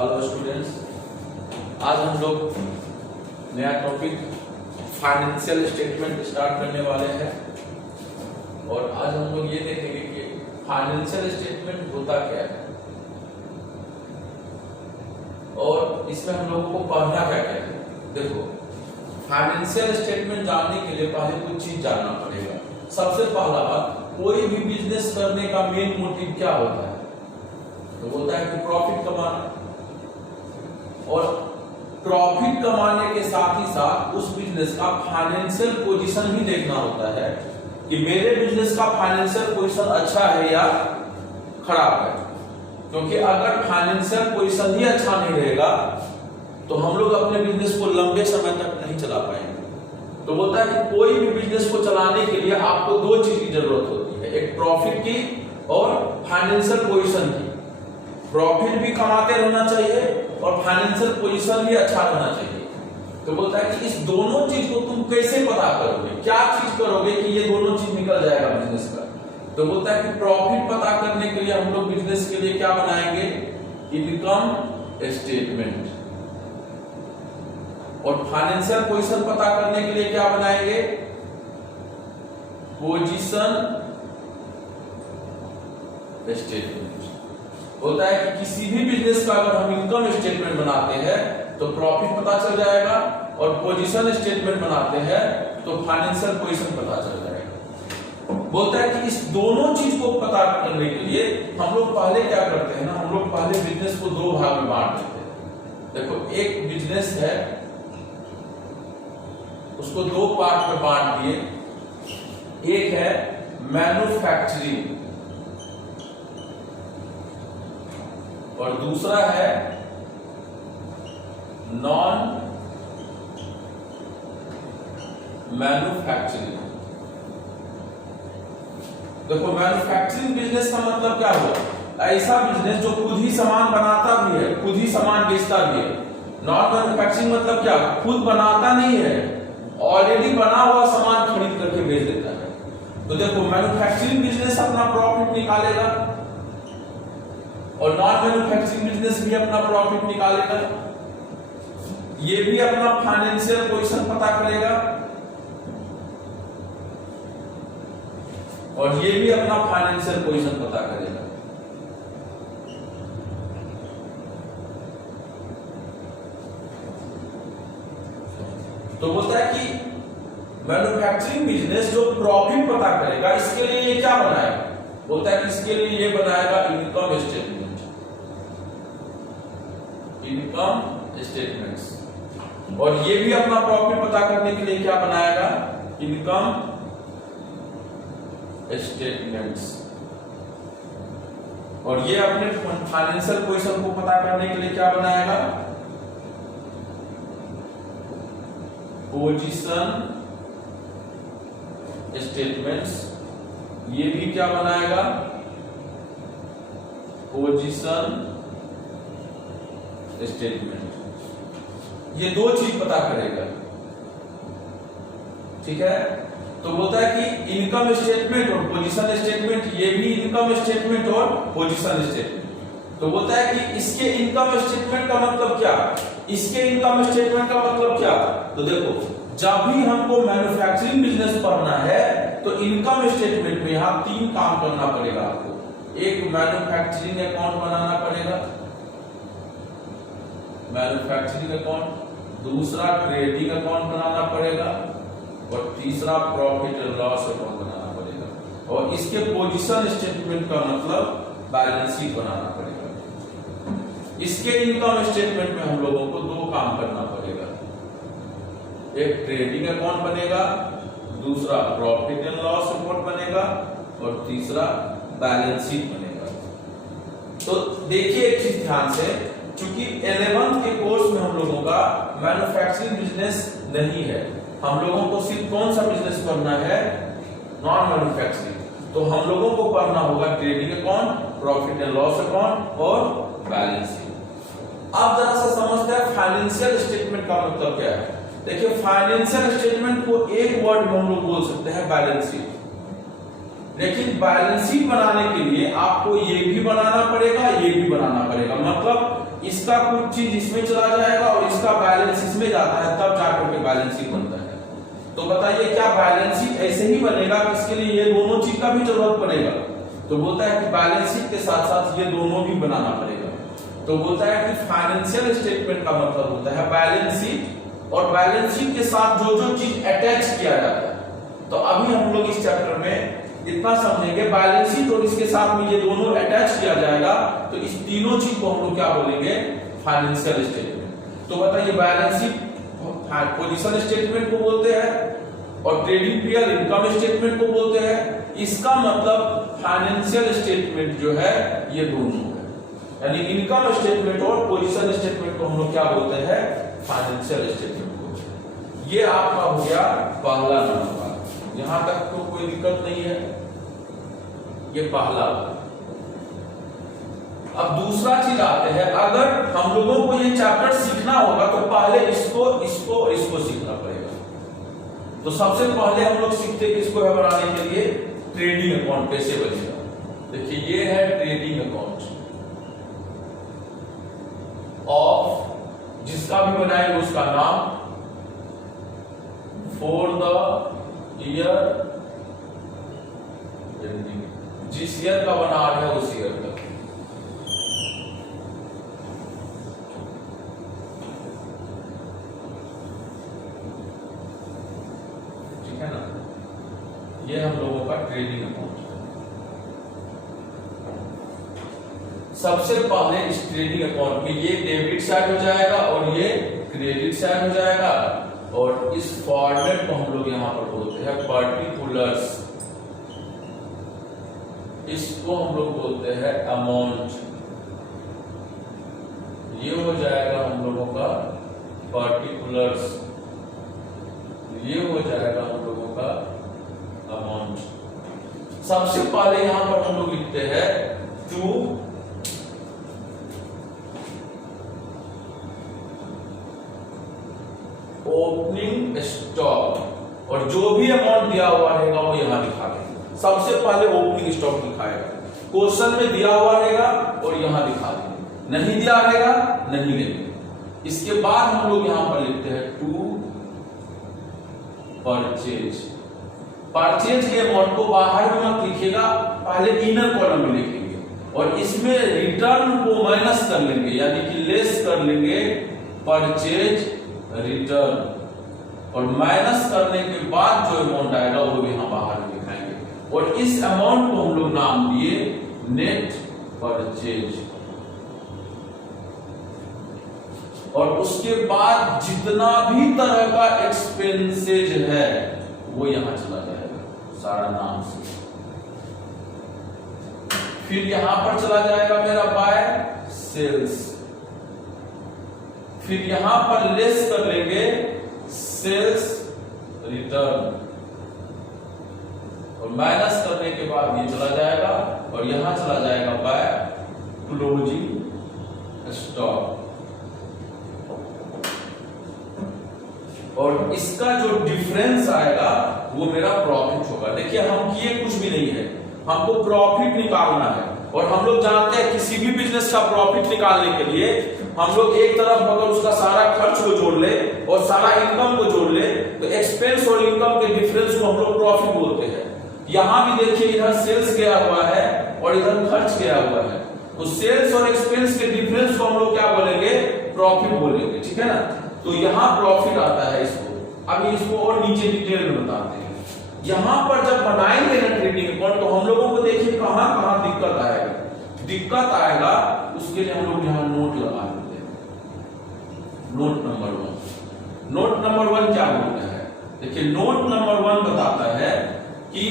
Hello students, आज हम लोग नया टॉपिक फाइनेंशियल स्टेटमेंट स्टार्ट करने वाले हैं। और आज हम लोग ये देखेंगे कि फाइनेंशियल स्टेटमेंट होता क्या है और इसमें हम लोगों को पढ़ना क्या क्या है। देखो, फाइनेंशियल स्टेटमेंट जानने के लिए पहले कुछ चीज जानना पड़ेगा। सबसे पहला बात, कोई भी बिजनेस करने का मेन मोटिव क्या होता है? तो होता है कि प्रॉफिट कमाना, और प्रॉफिट कमाने के साथ ही साथ उस बिजनेस का फाइनेंशियल पोजीशन भी देखना होता है कि मेरे बिजनेस का फाइनेंशियल पोजीशन अच्छा है या खराब है। क्योंकि अगर फाइनेंशियल पोजीशन ही अच्छा नहीं रहेगा तो हम लोग अपने बिजनेस को लंबे समय तक नहीं चला पाएंगे। तो बोलता है कि कोई भी बिजनेस को चलाने के लिए आपको दो चीज की जरूरत होती है, एक प्रॉफिट की और फाइनेंशियल पोजीशन की। प्रॉफिट भी कमाते रहना चाहिए और फाइनेंशियल पोजीशन भी अच्छा रहना चाहिए। तो बोलता है कि इस दोनों चीज को तुम कैसे पता करोगे, क्या चीज करोगे कि ये दोनों चीज निकल जाएगा बिजनेस का। तो बोलता है कि प्रॉफिट पता करने के लिए हम लोग बिजनेस के लिए क्या बनाएंगे, इनकम स्टेटमेंट, और फाइनेंशियल पोजीशन पता करने के लिए क्या बनाएंगे, पोजीशन स्टेटमेंट। होता है कि किसी भी बिजनेस का अगर हम इनकम स्टेटमेंट बनाते हैं तो प्रॉफिट पता चल जाएगा, और पोजीशन स्टेटमेंट बनाते हैं तो फाइनेंशियल पोजीशन पता चल जाएगा। बोलता है कि इस दोनों चीज को पता करने के लिए हम लोग पहले क्या करते हैं ना, हम लोग पहले बिजनेस को दो भाग में बांट देते हैं। देखो, एक बिजनेस है, उसको दो पार्ट में बांट दिए। एक है मैन्युफैक्चरिंग और दूसरा है नॉन मैन्युफैक्चरिंग। देखो, मैन्युफैक्चरिंग बिजनेस का मतलब क्या हुआ, ऐसा बिजनेस जो खुद ही सामान बनाता भी है, खुद ही सामान बेचता भी है। नॉन मैन्युफैक्चरिंग मतलब क्या, खुद बनाता नहीं है, ऑलरेडी बना हुआ सामान खरीद करके बेच देता है। तो देखो, मैन्युफैक्चरिंग बिजनेस अपना प्रॉफिट निकालेगा और नॉन मैन्युफैक्चरिंग बिजनेस भी अपना प्रॉफिट निकालेगा। ये भी अपना फाइनेंशियल पोजीशन पता करेगा और ये भी अपना फाइनेंशियल पोजीशन पता करेगा। तो बोलता है कि मैन्युफैक्चरिंग बिजनेस जो प्रॉफिट पता करेगा, इसके लिए ये क्या बनाएगा, बोलता है कि इसके लिए ये बनाएगा इनकम स्टेटमेंट, इनकम स्टेटमेंट्स। और ये भी अपना प्रॉफिट पता करने के लिए क्या बनाएगा, इनकम स्टेटमेंट्स। और ये अपने फाइनेंशियल पोजीशन को पता करने के लिए क्या बनाएगा, पोजीशन स्टेटमेंट्स। ये भी क्या बनाएगा, पोजीशन स्टेटमेंट। ये दो चीज पता करेगा, ठीक है। तो बोलता है कि इनकम स्टेटमेंट और पोजीशन स्टेटमेंट, ये भी इनकम स्टेटमेंट और पोजीशन स्टेटमेंट। तो बोलता है कि इसके इनकम स्टेटमेंट का मतलब क्या, इसके इनकम स्टेटमेंट का मतलब क्या। तो देखो, जब भी हमको मैन्युफैक्चरिंग बिजनेस पढ़ना है तो इनकम स्टेटमेंट में यहां तीन काम करना पड़ेगा आपको। एक, मैन्युफैक्चरिंग अकाउंट बनाना पड़ेगा, मैन्युफैक्चरिंग अकाउंट। दूसरा, ट्रेडिंग अकाउंट बनाना पड़ेगा, और तीसरा, प्रॉफिट एंड लॉस अकाउंट बनाना पड़ेगा। और इसके पोजीशन स्टेटमेंट का मतलब बैलेंस शीट बनाना पड़ेगा। इसके इनकम स्टेटमेंट में हम लोगों को दो काम करना पड़ेगा, एक ट्रेडिंग अकाउंट बनेगा, दूसरा प्रॉफिट एंड लॉस अकाउंट बनेगा, और तीसरा बैलेंस शीट बनेगा। तो देखिए एक चीज ध्यान से, क्योंकि 11th के कोर्स में हम लोगों का मैन्युफैक्चरिंग बिजनेस नहीं है, हम लोगों को सिर्फ कौन सा बिजनेस पढ़ना है, नॉन मैन्युफैक्चरिंग। तो हम लोगों को पढ़ना होगा trading account, profit and loss account और बैलेंस शीट। अब जरा सा समझते हैं फाइनेंशियल स्टेटमेंट का मतलब क्या है। देखिए, फाइनेंशियल स्टेटमेंट को एक वर्ड में हम लोग बोल सकते हैं बैलेंस शीट। लेकिन बैलेंस शीट बनाने के लिए आपको ये भी बनाना पड़ेगा, ये भी बनाना पड़ेगा। मतलब इसका कुछ चीज इसमें चला जाएगा और इसका बैलेंस इसमें जाता है, तब जाकर के बैलेंस शीट बनता है। तो बताइए क्या बैलेंस शीट ऐसे ही बनेगा कि इसके लिए ये दोनों चीज का भी जरूरत पड़ेगा? तो बोलता है कि बैलेंस शीट के साथ साथ ये दोनों भी बनाना पड़ेगा। तो बोलता है कि फाइनेंशियल स्टेटमेंट का मतलब होता है बैलेंस शीट, और बैलेंस शीट के साथ जो जो चीज अटैच किया जाता है। तो अभी हम लोग इस चैप्टर में इतना समझेंगे, बैलेंस शीट और इसके साथ में ये दोनों अटैच किया जाएगा, तो इस तीनों चीज को हम लोग क्या बोलेंगे? Financial statement. तो बताइए बैलेंस शीट पोजीशन स्टेटमेंट को बोलते हैं और ट्रेडिंग पीरियड इनकम स्टेटमेंट को बोलते हैं। इसका मतलब फाइनेंशियल स्टेटमेंट जो है ये दोनों है, यानी इनकम स्टेटमेंट और पोजीशन स्टेटमेंट को हम लोग क्या बोलते हैं? फाइनेंशियल स्टेटमेंट बोलते हैं। ये आपका हो गया पहला नंबर। यहां तक तो कोई दिक्कत नहीं है, ये पहला। अब दूसरा चीज आते हैं, अगर हम लोगों को ये चैप्टर सीखना होगा तो पहले इसको सीखना पड़ेगा। तो सबसे पहले हम लोग सीखते किसको है बनाने के लिए? ट्रेडिंग अकाउंट कैसे बनेगा। देखिए ये है ट्रेडिंग अकाउंट ऑफ, जिसका भी बनाएंगे उसका नाम, फॉर द ईयर, जिस ईयर का बना रहा है उस ईयर का। ठीक है ना, ये हम लोगों का ट्रेडिंग अकाउंट है। सबसे पहले इस ट्रेडिंग अकाउंट में ये डेबिट साइड हो जाएगा और ये क्रेडिट साइड हो जाएगा, और इस फॉर्मेट को हम लोग यहां पर बोलते हैं पर्टिकुलर्स। इसको हम लोग बोलते हैं अमाउंट। ये हो जाएगा हम लोगों का पर्टिकुलर्स, ये हो जाएगा हम लोगों का अमाउंट। सबसे पहले यहां पर हम लोग लिखते हैं टू ओपनिंग स्टॉक, और जो भी अमाउंट दिया हुआ रहेगा वो यहां लिखा देंगे। सबसे पहले ओपनिंग स्टॉक लिखाएगा, क्वेश्चन में दिया हुआ रहेगा और यहां लिखा देंगे, नहीं दिया रहेगा नहीं लेंगे। इसके बाद हम लोग यहां पर लिखते हैं टू परचेज। परचेज के अमाउंट को बाहर में मत लिखिएगा, पहले इनर कॉलम में लिखेंगे, और इसमें रिटर्न को माइनस कर लेंगे, यानी कि लेस कर लेंगे परचेज रिटर्न, और माइनस करने के बाद जो अमाउंट आएगा वो भी हम बाहर में लिखाएंगे, और इस अमाउंट को हम लोग नाम दिए नेट परचेज। और उसके बाद जितना भी तरह का एक्सपेंसेज है वो यहां चला जाएगा सारा नाम से। फिर यहां पर चला जाएगा मेरा बाय सेल्स, फिर यहां पर लेस कर लेंगे सेल्स रिटर्न, और माइनस करने के बाद ये चला जाएगा, और यहां चला जाएगा बाय क्लोजिंग स्टॉक। और इसका जो डिफरेंस आएगा वो मेरा प्रॉफिट होगा। देखिए हम किए कुछ भी नहीं है, हमको प्रॉफिट निकालना है, और हम लोग जानते हैं किसी भी बिजनेस का प्रॉफिट निकालने के लिए हम लोग एक तरफ अगर उसका सारा खर्च को जोड़ ले और सारा इनकम को जोड़ ले तो एक्सपेंस और इनकम के डिफरेंस को हम लोग प्रॉफिट बोलते हैं। यहां भी देखिए इधर सेल्स गया हुआ है और इधर खर्च गया हुआ है, तो सेल्स और एक्सपेंस के डिफरेंस को हम लोग क्या बोलेंगे? प्रॉफिट बोलेंगे। ठीक है ना, तो यहाँ प्रॉफिट आता है इसको। अभी इसको और नीचे डिटेल में बताते हैं। यहां पर जब बनाएंगे ना ट्रेडिंग अकाउंट, तो हम लोगों को देखिए कहां कहां दिक्कत आएगा। दिक्कत आएगा उसके लिए हम लोग यहां नोट लगा देते हैं। नोट नंबर 1, नोट नंबर 1 क्या बोलता है? देखिए नोट नंबर 1 बताता है कि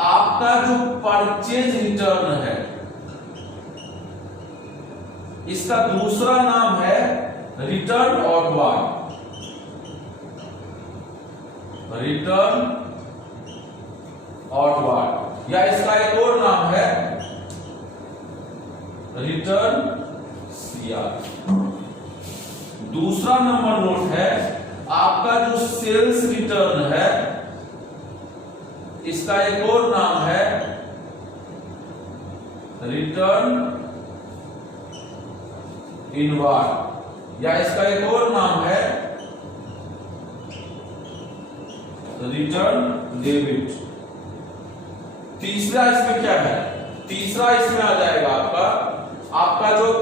आपका जो परचेज रिटर्न है इसका दूसरा नाम है रिटर्न आउटवर्ड। रिटर्न आउटवर्ड, या इसका एक और नाम है रिटर्न सीआर। दूसरा नंबर नोट है आपका जो सेल्स रिटर्न है इसका एक और नाम है रिटर्न इनवार्ड, या इसका एक और नाम है रिटर्न डेबिट। तीसरा इसमें क्या है, तीसरा इसमें आ जाएगा आपका जो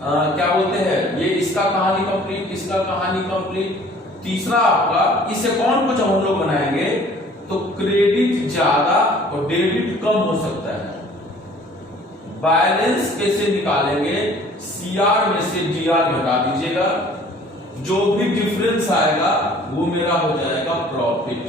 क्या बोलते हैं, ये इसका कहानी कंप्लीट, इसका कहानी कंप्लीट। तीसरा आपका इस अकाउंट को जब हम लोग बनाएंगे तो क्रेडिट ज्यादा और डेबिट कम हो सकता है। बैलेंस कैसे निकालेंगे, सीआर में से डीआर घटा दीजिएगा, जो भी डिफरेंस आएगा वो मेरा हो जाएगा प्रॉफिट।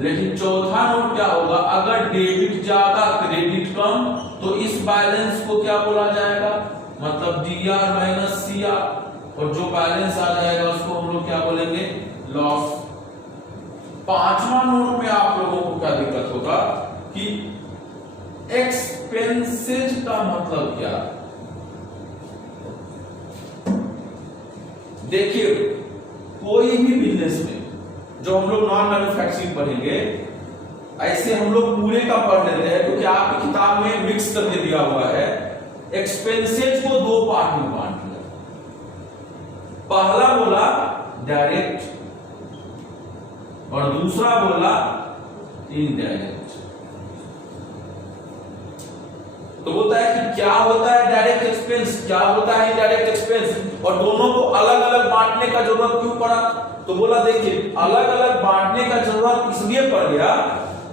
लेकिन चौथा नोट क्या होगा, अगर डेबिट ज्यादा क्रेडिट कम तो इस बैलेंस को क्या बोला जाएगा, मतलब डीआर माइनस सीआर, और जो बैलेंस आ जाएगा उसको हम लोग क्या बोलेंगे, लॉस। पांचवा नोट में आप लोगों को क्या दिक्कत होगा कि एक्सपेंसेज का मतलब क्या। देखिए कोई भी बिजनेस में जो हम लोग नॉन मैन्युफैक्चरिंग पढ़ेंगे, ऐसे हम लोग पूरे का पढ़ लेते हैं क्योंकि आपकी किताब में मिक्स करके दिया हुआ है। एक्सपेंसेज को दो पार्ट में बांट दिया, पहला बोला डायरेक्ट और दूसरा बोला इनडायरेक्ट। तो बोलता है कि क्या होता है डायरेक्ट एक्सपेंस, क्या होता है इनडायरेक्ट एक्सपेंस, और दोनों को अलग अलग बांटने का जरूरत क्यों पड़ा। तो बोला देखिए अलग अलग बांटने का जरूरत इसलिए पड़ गया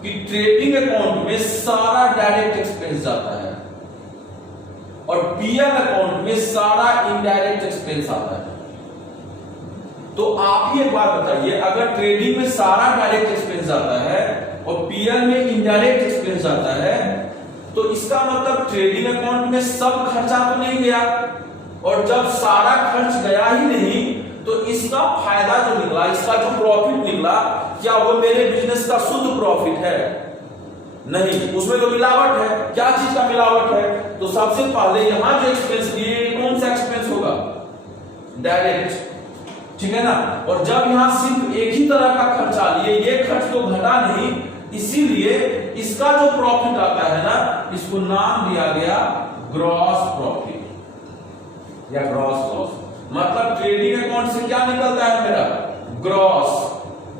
कि ट्रेडिंग अकाउंट में सारा डायरेक्ट एक्सपेंस जाता है और पीएल अकाउंट में सारा इनडायरेक्ट एक्सपेंस आता है। तो आप ही एक बात बताइए, अगर ट्रेडिंग में सारा डायरेक्ट एक्सपेंस जाता है और पीएल में इनडायरेक्ट एक्सपेंस जाता है, तो इसका मतलब ट्रेडिंग अकाउंट में सब खर्चा तो नहीं गया, और जब सारा खर्च गया ही नहीं तो इसका फायदा जो निकला, इसका जो प्रॉफिट निकला, क्या वो मेरे बिजनेस का शुद्ध प्रॉफिट है? नहीं, उसमें तो मिलावट है। क्या चीज का मिलावट है? तो सबसे पहले यहां जो एक्सपेंस लिए, कौन सा एक्सपेंस होगा, डायरेक्ट, ठीक है ना। और जब यहां सिर्फ एक ही तरह का खर्चा लिए, ये खर्च तो घटा नहीं, इसीलिए इसका जो प्रॉफिट आता है ना, इसको नाम दिया गया ग्रॉस प्रॉफिट या ग्रॉस लॉस। मतलब ट्रेडिंग अकाउंट से क्या निकलता है मेरा, ग्रॉस,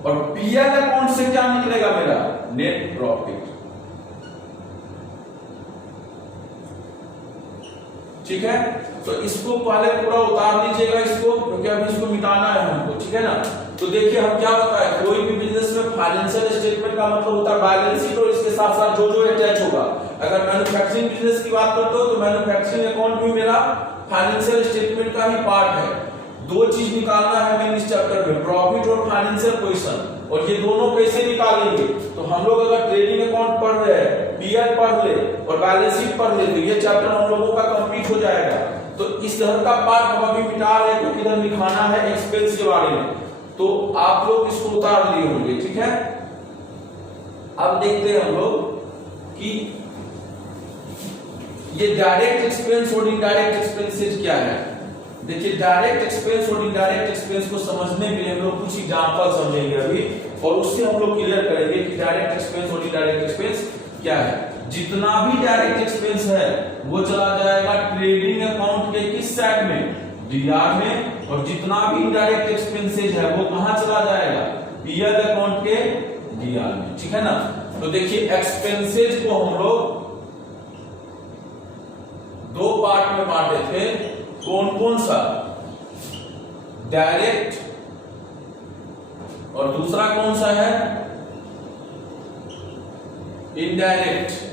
और पीएल अकाउंट से क्या निकलेगा मेरा, नेट प्रॉफिट। ठीक है, तो इसको पहले पूरा उतार लीजिएगा इसको, क्योंकि अभी इसको मिटाना है हमको, ठीक है ना। तो देखिए हम क्या बताए, कोई भी बिजनेस में फाइनेंशियल स्टेटमेंट का मतलब होता है बैलेंस शीट और इसके साथ साथ जो जो अटैच होगा। अगर मैन्युफैक्चरिंग बिजनेस की बात करते हो तो मैन्युफैक्चरिंग अकाउंट भी मेरा फाइनेंशियल स्टेटमेंट का ही पार्ट है। दो चीज निकालना है मैंने इस चैप्टर में, प्रॉफिट और फाइनेंशियल पोजीशन, और ये दोनों कैसे निकालेंगे। तो हम लोग अगर ट्रेडिंग अकाउंट पढ़ रहे हैं, पीएल पढ़ ले और बैलेंस शीट पढ़ ले, तो ये चैप्टर हम लोगों का कंप्लीट हो जाएगा। तो इस तरह का पार्ट हम अभी मिटा रहे हैं क्योंकि इधर लिखाना है एक्सपेंस के बारे में, तो आप लोग इसको उतार लिए होंगे, ठीक है। अब देखते हैं हम लोग कि ये डायरेक्ट एक्सपेंस और इनडायरेक्ट एक्सपेंसेस क्या है। देखिए डायरेक्ट एक्सपेंस और इनडायरेक्ट एक्सपेंस को समझने के लिए हम लोग कुछ एग्जांपल समझेंगे अभी, और उससे हम लोग क्लियर करेंगे कि डायरेक्ट एक्सपेंस और इनडायरेक्ट एक्सपेंस क्या है। जितना भी डायरेक्ट एक्सपेंस है वो चला जाएगा ट्रेडिंग अकाउंट के किस साइड में, डीआर में, और जितना भी इनडायरेक्ट एक्सपेंसेस है वो कहां चला जाएगा, पीएल अकाउंट के डीआर में, ठीक है ना। तो देखिए एक्सपेंसेस को हम लोग दो पार्ट में बांटे थे, कौन कौन सा, डायरेक्ट, और दूसरा कौन सा है, इनडायरेक्ट।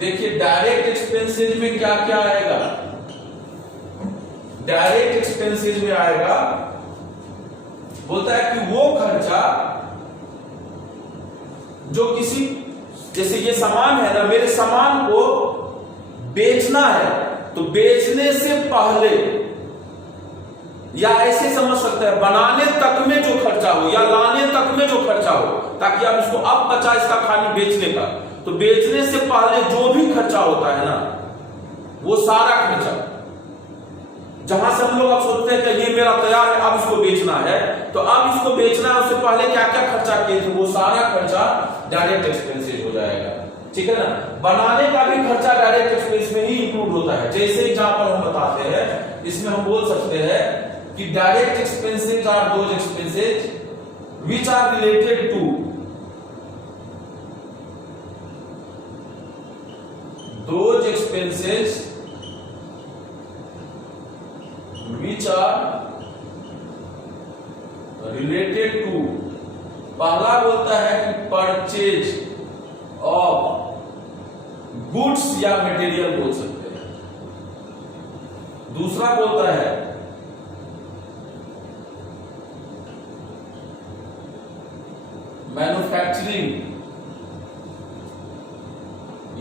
देखिए डायरेक्ट एक्सपेंसेस में क्या क्या आएगा, डायरेक्ट एक्सपेंसेस में आएगा, बोलता है कि वो खर्चा जो किसी, जैसे ये सामान है ना, मेरे सामान को बेचना है तो बेचने से पहले, या ऐसे समझ सकते हैं बनाने तक में जो खर्चा हो या लाने तक में जो खर्चा हो, ताकि आप इसको अब बचा इसका खाली बेचने का, तो बेचने से पहले जो भी खर्चा होता है ना, वो सारा खर्चा जहां से हम लोग अब सोचते हैं कि ये मेरा तैयार है, अब इसको बेचना है, तो अब इसको बेचना है, उससे पहले क्या क्या खर्चा किए थे वो सारा खर्चा डायरेक्ट एक्सपेंसेस हो जाएगा, ठीक है ना। बनाने का भी खर्चा डायरेक्ट एक्सपेंस में ही इंक्लूड होता है। जैसे एग्जांपल हम बताते हैं, इसमें हम बोल सकते हैं कि direct expenses are those expenses which are related to those expenses which are related to, पहला बोलता है कि परचेज ऑफ गुड्स या मटेरियल बोल सकते हैं, दूसरा बोलता है मैन्युफैक्चरिंग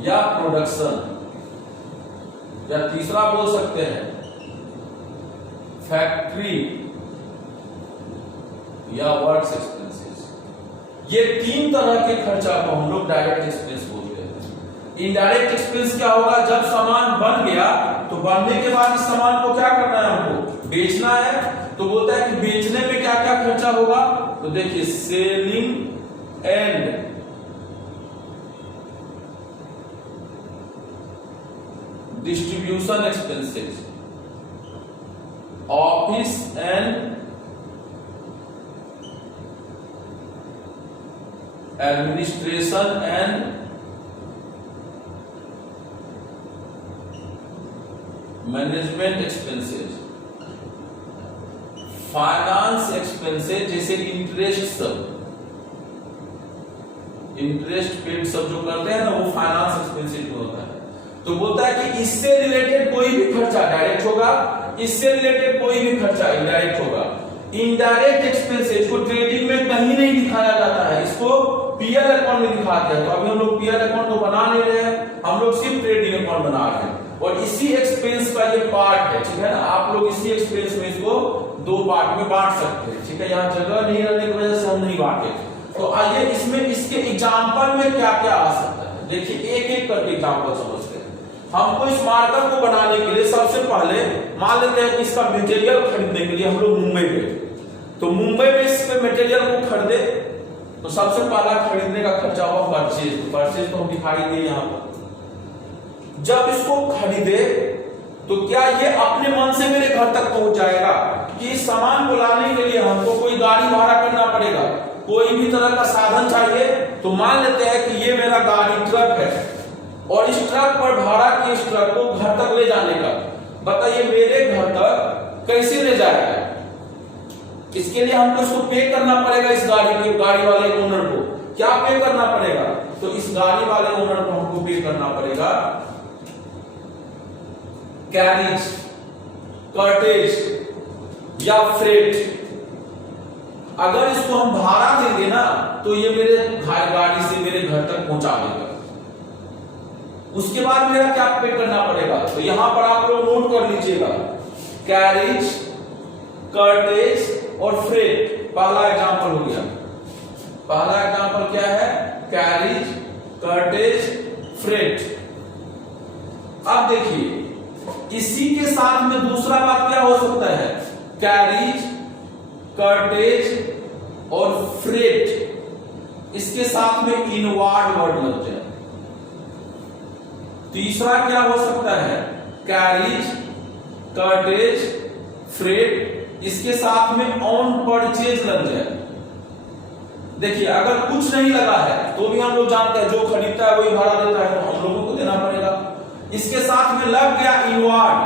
या प्रोडक्शन, या तीसरा बोल सकते हैं फैक्ट्री या वर्क्स एक्सपेंसेस। ये तीन तरह के खर्चा को हम लोग डायरेक्ट एक्सपेंस बोलते हैं। इनडायरेक्ट एक्सपेंस क्या होगा, जब सामान बन गया तो बनने के बाद इस सामान को क्या करना है, हमको बेचना है, तो बोलता है कि बेचने में क्या क्या खर्चा होगा। तो देखिए selling and distribution expenses, office and administration and management expenses, finance expenses जैसे इंटरेस्ट सब, इंटरेस्ट पेड सब जो करते हैं ना वो फाइनेंस एक्सपेंसेस में होता है। तो बोलता है कि इससे रिलेटेड कोई भी खर्चा डायरेक्ट होगा, इससे रिलेटेड कोई भी खर्चा इनडायरेक्ट होगा। इनडायरेक्ट एक्सपेंसेस को ट्रेडिंग में कहीं नहीं दिखाया जाता है, इसको पीएल अकाउंट में दिखाते हैं। तो अभी हम लोग पीएल अकाउंट तो बना नहीं रहे हैं, हम लोग सिर्फ ट्रेडिंग अकाउंट बना रहे हैं, और इसी एक्सपेंस का ये पार्ट है, ठीक है ना। आप लोग इसी एक्सपेंस में इसको दो पार्ट में बांट सकते हैं, ठीक है। यहाँ जगह नहीं रहने की वजह से हम नहीं बांटे। तो आइए इसमें इसके एग्जाम्पल में क्या क्या आ सकता है, देखिए एक एक करके एग्जाम्पल समझते हैं। हमको इस मार्कर को बनाने के लिए सबसे पहले मान लेते हैं कि इसका मटेरियल खरीदने के लिए हम लोग मुंबई गए, तो मुंबई में इसके मटेरियल को खरीदे, तो सबसे पहला खरीदने का खर्चा हुआ परचेज। परचेज तो हम दिखाई दे यहाँ पर। जब इसको खरीदे तो क्या ये अपने मन से मेरे घर तक पहुंच जाएगा, कि इस सामान को लाने के लिए हमको कोई गाड़ी भाड़ा करना पड़ेगा, कोई भी तरह का साधन चाहिए। तो मान लेते हैं कि ये मेरा गाड़ी ट्रक है, और इस ट्रक पर भाड़ा की इस ट्रक को घर तक ले जाने का, बताइए मेरे घर तक कैसे ले जाएगा। इसके लिए हमको इसको पे करना पड़ेगा, इस गाड़ी वाले ओनर को क्या पे करना पड़ेगा, तो इस गाड़ी वाले ओनर को हमको पे करना पड़ेगा कैरिज, कर्टेज या फ्रेट। अगर इसको हम भाड़ा देंगे ना तो ये मेरे गाड़ी से मेरे घर तक पहुंचा देगा। उसके बाद मेरा क्या पे करना पड़ेगा, तो यहां पर आप लोग नोट कर लीजिएगा, कैरिज, कर्टेज और फ्रेट। पहला एग्जांपल हो गया, पहला एग्जांपल क्या है, कैरिज, कर्टेज, फ्रेट। अब देखिए इसी के साथ में दूसरा बात क्या हो सकता है, कैरिज, कर्टेज और फ्रेट, इसके साथ में इनवार्ड वर्ड लग जाए। तीसरा क्या हो सकता है, कैरिज, कर्टेज, फ्रेट, इसके साथ में ऑन परचेज लग जाए। देखिए अगर कुछ नहीं लगा है तो भी हम लोग जानते हैं जो खरीदता है वही भाड़ा देता है, तो हम लोगों को देना पड़ेगा। इसके साथ में लग गया इनवार्ड,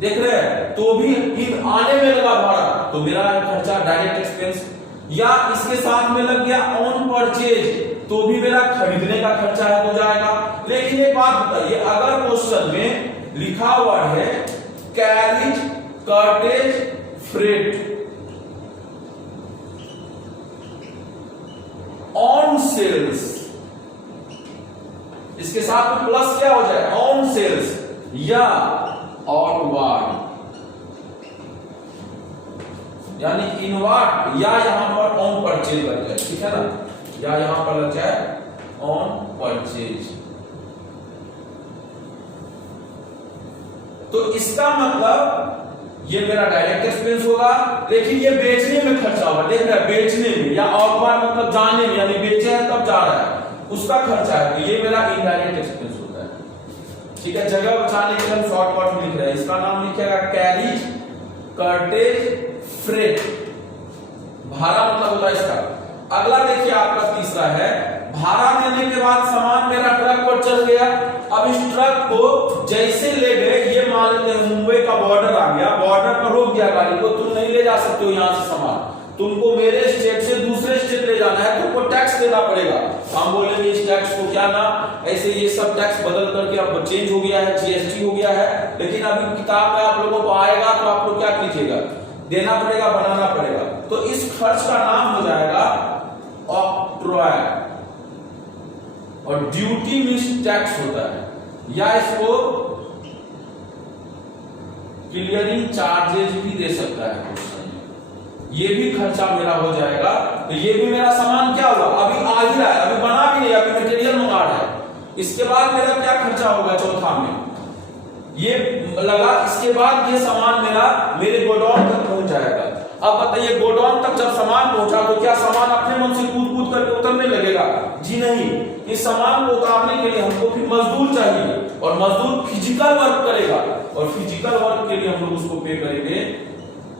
देख रहे हैं, तो भी इन आने में लगा भाड़ा, तो मेरा खर्चा डायरेक्ट एक्सपेंस। या इसके साथ में लग गया ऑन परचेज, तो भी मेरा खरीदने का खर्चा है, हो जाएगा। लेकिन एक बात बताइए, अगर क्वेश्चन में लिखा हुआ है carriage, cartage, freight, on sales, इसके साथ में प्लस क्या हो जाए, ऑन सेल्स या आउटवार्ड, यानी इनवार्ड या यहां पर ऑन परचेज लग जाए, ठीक है ना, या यहां पर लग जाए ऑन परचेज। तो इसका मतलब ये मेरा डायरेक्ट एक्सपेंस होगा, लेकिन ये बेचने में खर्चा होगा। देख रहे हैं, बेचने में या और बार मतलब जाने में, यानी बेचे हैं तब जा रहा है, उसका खर्चा है, तो ये मेरा इनडायरेक्ट एक्सपेंस होता है। ठीक है, जगह बचाने के लिए हम शॉर्टकट में लिख रहे हैं, इसका नाम लिखिएगा कैरिज कार्टेज फ्रेट। भाड़ा मतलब होता है इसका। अगला देखिए आपका तीसरा है, भाड़ा देने के बाद सामान मेरा ट्रक पर चढ़ गया। अब इस ट्रक को जैसे ले गए, ये मान लेते हैं मुंबई का बॉर्डर आ गया, बॉर्डर पर रोक दिया गाड़ी को, तुम नहीं ले जा सकते हो यहाँ से सामान, तुमको मेरे स्टेट से दूसरे स्टेट ले जाना है, तुमको टैक्स देना पड़ेगा। हम बोलेंगे इस टैक्स को क्या ना, ऐसे ये सब टैक्स बदल करके अब चेंज हो गया है, जीएसटी हो गया है, लेकिन अभी किताब में आप लोगों को आएगा तो आप लोग क्या कीजिएगा, देना पड़ेगा, बनाना पड़ेगा। तो इस खर्च का नाम हो जाएगा ऑक्ट्रॉय, और ड्यूटी मींस टैक्स होता है, या इसको क्लियरिंग चार्जेस भी दे सकता है क्वेश्चन में। ये भी खर्चा मेरा हो जाएगा। तो ये भी मेरा सामान क्या हुआ, अभी आ ही रहा है, अभी बना भी नहीं, अभी मटेरियल मंगा रहा है। इसके बाद मेरा क्या खर्चा होगा चौथा में, ये लगा, इसके बाद ये सामान मेरा मेरे गोडाउन तक पहुंच जाएगा। अब बताइए, गोडाउन तक जब सामान पहुंचा तो क्या सामान अपने मन से कूद कूद करके उतरने लगेगा? जी नहीं, इस सामान को उतारने के लिए हमको फिर मजदूर चाहिए, और मजदूर फिजिकल वर्क करेगा, और फिजिकल वर्क के लिए हम लोग उसको पे करेंगे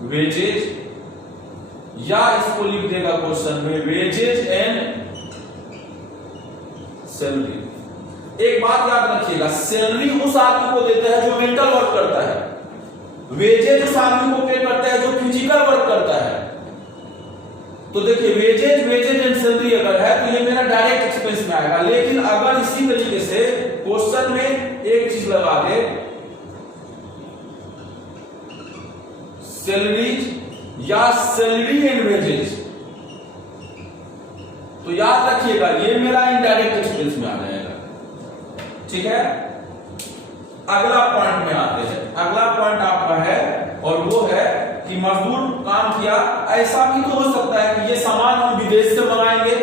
वेजेज, या इसको लिख देगा क्वेश्चन में वेजेज एंड सैलरी। एक बात याद रखिएगा, सैलरी उस आदमी को देते हैं जो मेंटल वर्क करता है, वेजेज उस आदमी को पे करता है जो फिजिकल वर्क करता है। तो देखिए, वेजेज एंड सैलरी अगर है तो ये मेरा डायरेक्ट एक्सपेंस में आएगा। लेकिन अगर इसी तरीके से क्वेश्चन में एक चीज लगा दे, सैलरीज या सैलरी एंड वेजेज, तो याद रखिएगा ये मेरा इनडायरेक्ट एक्सपेंस में आ जाएगा। ठीक है, अगला पॉइंट में आते हैं। अगला पॉइंट आपका है, और वो है कि मजदूर काम किया। ऐसा भी तो हो सकता है कि ये सामान हम विदेश से मंगाएंगे,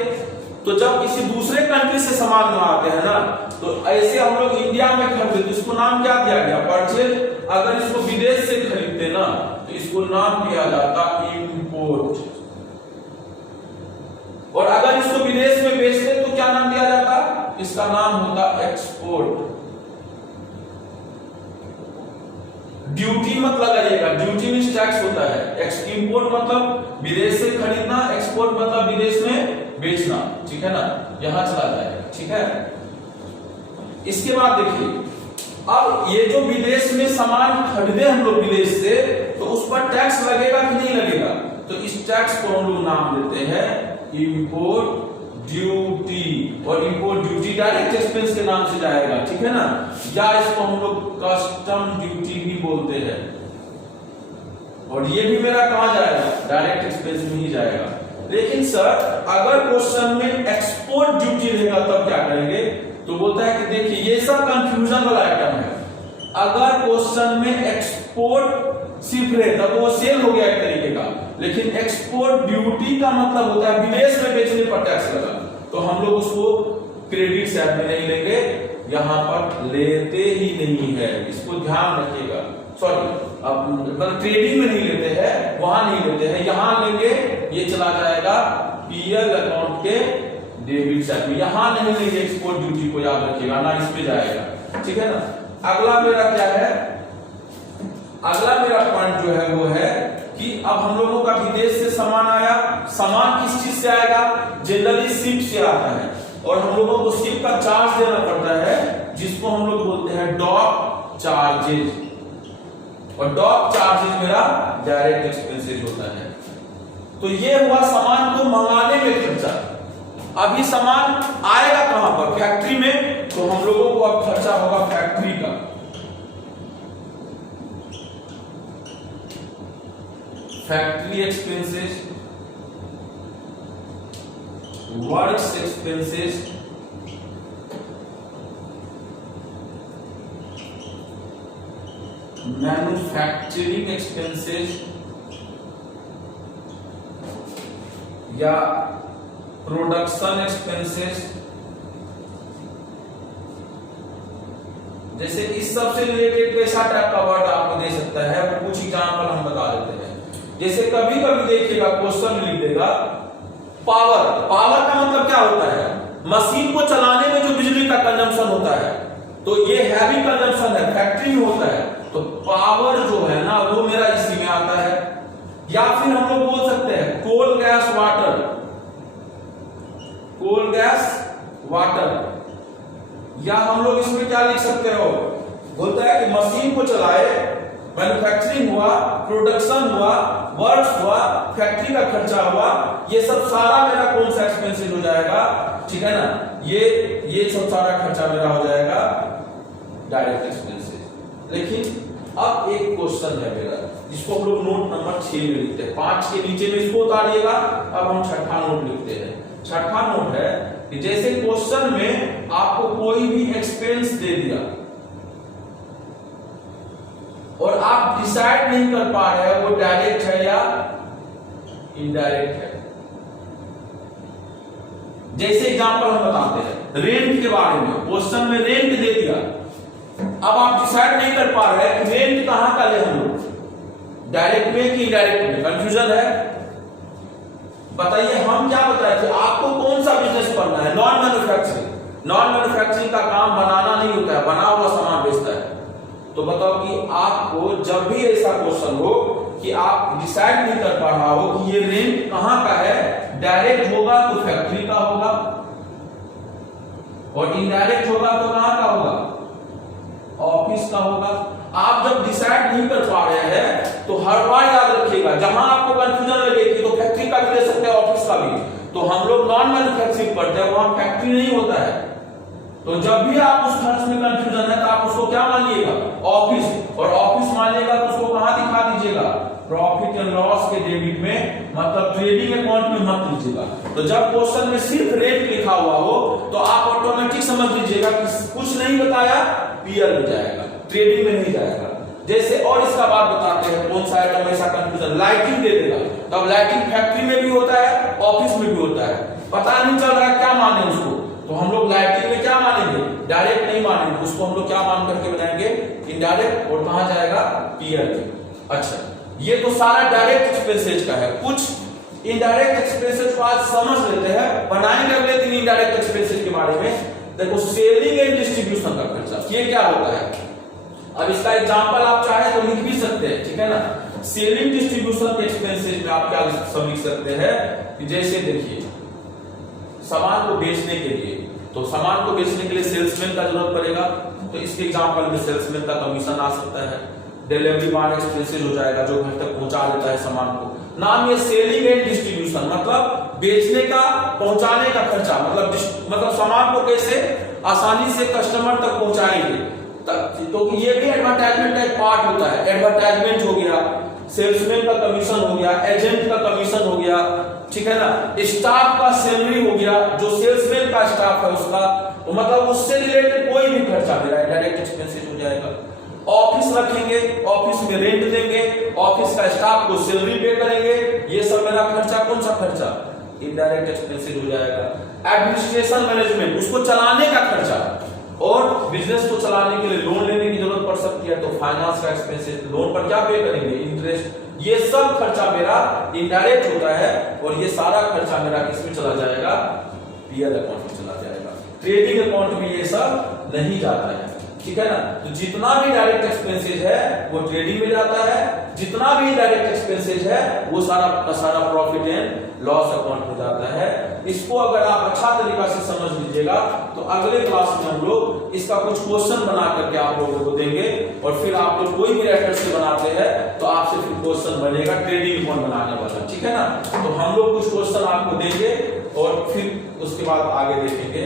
तो जब किसी दूसरे कंट्री से सामान मंगाते हैं ना, तो ऐसे हम लोग इंडिया में खरीदते, तो इसको नाम क्या दिया गया, परचेज। अगर इसको विदेश से खरीदते ना, तो इसको नाम दिया जाता इंपोर्ट, और अगर इसको विदेश में बेचते तो क्या नाम दिया जाता, इसका नाम होता एक्सपोर्ट। ड्यूटी मत लगाइएगा, ड्यूटी मींस टैक्स होता है। इंपोर्ट मतलब विदेश से खरीदना, एक्सपोर्ट मतलब विदेश में बेचना। ठीक है ना, यहां चला जाएगा। ठीक है, इसके बाद देखिए, अब ये जो विदेश में सामान खरीदे हम लोग विदेश से, तो उस पर टैक्स लगेगा कि नहीं लगेगा? तो इस टैक्स को हम लोग नाम देते हैं इंपोर्ट ड्यूटी, और इंपोर्ट ड्यूटी डायरेक्ट एक्सपेंस के नाम से जाएगा। ठीक है ना, या इसको हम लोग कस्टम ड्यूटी भी बोलते हैं, और ये भी मेरा कहां जाएगा, डायरेक्ट एक्सपेंस में ही जाएगा। लेकिन सर अगर क्वेश्चन में एक्सपोर्ट ड्यूटी रहेगा तब क्या करेंगे? तो बोलता है कि देखिए ये सब कंफ्यूजन वाला आइटम है। अगर क्वेश्चन में एक्सपोर्ट सिर्फ रहे तब वो सेल हो गया एक तरीके का, लेकिन एक्सपोर्ट ड्यूटी का मतलब होता है विदेश में बेचने पर टैक्स लगा, तो हम लोग उसको क्रेडिट साइड में नहीं लेंगे, यहां पर लेते ही नहीं है, इसको ध्यान रखिएगा। सॉरी, अब मतलब ट्रेडिंग में नहीं लेते हैं, वहां नहीं लेते हैं, यहां लेंगे, ये चला जाएगा पीएल अकाउंट के डेबिट साइड में, यहां नहीं लेंगे एक्सपोर्ट ड्यूटी को, याद रखिएगा ना, इस पे जाएगा। ठीक है ना, अगला मेरा क्या है, अगला मेरा पॉइंट जो है वो है कि अब हम लोगों का विदेश से सामान आया, सामान किस चीज से आएगा, जनरली शिप से आता है, और हम लोगों को शिप का चार्ज देना पड़ता है, जिसको हम लोग बोलते हैं डॉक चार्जेज, और डॉक चार्जेज मेरा डायरेक्ट एक्सपेंसेस होता है। तो ये हुआ सामान को मंगाने में खर्चा। अभी सामान आएगा कहां पर, फैक्ट्री में, तो हम लोगों को अब खर्चा होगा फैक्ट्री का। Factory expenses, works expenses, manufacturing expenses, या प्रोडक्शन एक्सपेंसेस, जैसे इस सब से रिलेटेड कैसा टाइप का वर्ड आपको दे सकता है, वो कुछ एग्जांपल हम बता देते हैं। जैसे कभी कभी देखिएगा क्वेश्चन में लिख देगा पावर। पावर का मतलब क्या होता है? मशीन को चलाने में जो बिजली का कंजम्पशन होता है, तो ये हैवी कंजम्पशन है, फैक्ट्री में होता है, तो पावर जो है ना वो मेरा इसी में आता है। या फिर हम लोग बोल सकते हैं coal gas water, coal gas water. या हम लोग इसमें क्या लिख सकते हो, बोलता है कि मशीन को चलाए, मैन्युफैक्चरिंग हुआ, प्रोडक्शन हुआ, वर्क्स हुआ, फैक्ट्री का खर्चा हुआ, ये सब सारा मेरा कौन सा एक्सपेंसिव हो जाएगा, ठीक है ना, ये सब सारा खर्चा मेरा हो जाएगा डायरेक्ट एक्सपेंसिव। लेकिन अब एक क्वेश्चन है मेरा, जिसको हम लोग नोट नंबर 6 में लिखते हैं, 5 के नीचे में इसको उतारिएगा। अब हम छठा नोट लिखते हैं। छठा नोट है कि जैसे क्वेश्चन में आपको कोई भी एक्सपेंस दे दिया और आप डिसाइड नहीं कर पा रहे हैं वो डायरेक्ट है या इनडायरेक्ट है। जैसे एग्जांपल हम बताते हैं रेंट के बारे में, क्वेश्चन में रेंट दे दिया, अब आप डिसाइड नहीं कर पा रहे हैं कि रेंट कहां का ले हम लोग, डायरेक्ट में कि इनडायरेक्ट में, कंफ्यूजन है। बताइए हम क्या बताए थे आपको, कौन सा बिजनेस करना है? Non manufacturing. नॉन मैन्युफैक्चरिंग का काम बनाना नहीं होता है, बना हुआ सामान बेचता है। तो बताओ कि आपको जब भी ऐसा क्वेश्चन हो कि आप डिसाइड नहीं कर पा रहा हो कि ये रेंट कहां का है, डायरेक्ट होगा तो फैक्ट्री का होगा और इनडायरेक्ट होगा तो कहां का होगा, ऑफिस का होगा। आप जब डिसाइड नहीं कर पा रहे हैं तो हर बार याद रखिएगा, जहां आपको कंफ्यूजन लगेगी तो फैक्ट्री का भी ले सकते हैं, ऑफिस का भी। तो हम लोग नॉन मैन्युफैक्चरिंग पढ़ते हैं, वहां फैक्ट्री नहीं होता है। तो जब भी आप उस खर्च में कंफ्यूजन है तो आप उसको क्या मानिएगा, ऑफिस, और ऑफिस मानिएगा तो उसको कहां दिखा दीजिएगा, प्रॉफिट एंड लॉस के डेबिट में, मतलब ट्रेडिंग अकाउंट में मत लीजिएगा। तो जब क्वेश्चन में सिर्फ रेट लिखा हुआ हो तो आप ऑटोमेटिक समझ लीजिएगा कि कुछ नहीं बताया, पीएल में जाएगा, ट्रेडिंग में नहीं जाएगा। जैसे और इसका बात बताते हैं कौन सा आइटम ऐसा कंफ्यूजन, लाइटिंग दे देगा, तब लाइटिंग फैक्ट्री में भी होता है, ऑफिस में भी होता है, पता नहीं चल रहा है क्या माने उसको। तो हम लोग लाइटिंग में क्या मानेंगे, डायरेक्ट नहीं मानेंगे, उसको हम लोग क्या मान करके बनाएंगे, इनडायरेक्ट, और कहां जाएगा, पीएल। अच्छा, ये तो सारा डायरेक्ट एक्सपेंसेस का है। कुछ इनडायरेक्ट एक्सपेंसेस को आज समझ लेते हैं, बनाएंगे अगले दिन इनडायरेक्ट एक्सपेंसेस के बारे में। देखो सेलिंग एंड डिस्ट्रीब्यूशन का खर्चा, ये क्या होता है? अब इसका एग्जांपल आप चाहे तो लिख भी सकते हैं, ठीक है ना। सेलिंग डिस्ट्रीब्यूशन के एक्सपेंसेस में आप क्या सब लिख सकते हैं कि जैसे देखिए सामान को बेचने के लिए, तो सामान को बेचने के लिए सेल्समैन का जरूरत पड़ेगा, तो इसके एग्जांपल में सेल्समैन का कमीशन आ सकता है। डिलीवरी मैन एक्सपेंसेस हो जाएगा, जो घर तक पहुंचा देता है सामान को। नाम ये सेलिंग एंड डिस्ट्रीब्यूशन, मतलब बेचने का, पहुंचाने का खर्चा, मतलब सामान को कैसे आसानी से कस्टमर तक पहुंचाएंगे। तो ये भी एडवर्टाइजमेंट का एक पार्ट होता है। एडवर्टाइजमेंट हो गया, सेल्समैन का कमीशन हो गया, एजेंट का कमीशन हो गया, ठीक है ना, स्टाफ का सैलरी हो गया, जो सेल्समैन का स्टाफ है उसका, तो मतलब उससे रिलेटेड कोई भी खर्चा मेरा डायरेक्ट एक्सपेंसेस हो जाएगा। ऑफिस रखेंगे, ऑफिस में रेंट देंगे, ऑफिस का स्टाफ को सैलरी पे करेंगे, ये सब मेरा खर्चा कौन सा खर्चा, इनडायरेक्ट एक्सपेंसेस हो जाएगा। एडमिनिस्ट्रेशन मैनेजमेंट, उसको चलाने का खर्चा, और बिजनेस को चलाने के लिए लोन लेने की जरूरत पड़ सकती है, तो फाइनेंस का एक्सपेंसेस, लोन पर क्या पे करेंगे, इंटरेस्ट, ये सब खर्चा मेरा इनडायरेक्ट होता है। और ये सारा खर्चा मेरा किसमें चला जाएगा, पीएल अकाउंट में चला जाएगा। ट्रेडिंग अकाउंट में ये सब नहीं जाता है, ठीक है ना। तो जितना भी डायरेक्ट एक्सपेंसेस है वो ट्रेडिंग में जाता है, जितना भी इनडायरेक्ट एक्सपेंसेस है वो सारा का सारा प्रॉफिट एंड लॉस अकाउंट में जाता है। इसको अगर आप अच्छा तरीका से समझ लीजिएगा तो अगले क्लास में हम लोग इसका कुछ क्वेश्चन बना करके आप लोगों को देंगे, और फिर आप लोग कोई भी रेफरेंस से बनाते हैं तो आपसे फिर क्वेश्चन बनेगा ट्रेडिंग अकाउंट बनाने वाला, ठीक है ना। तो हम लोग कुछ क्वेश्चन आपको देंगे और फिर उसके बाद आगे देखेंगे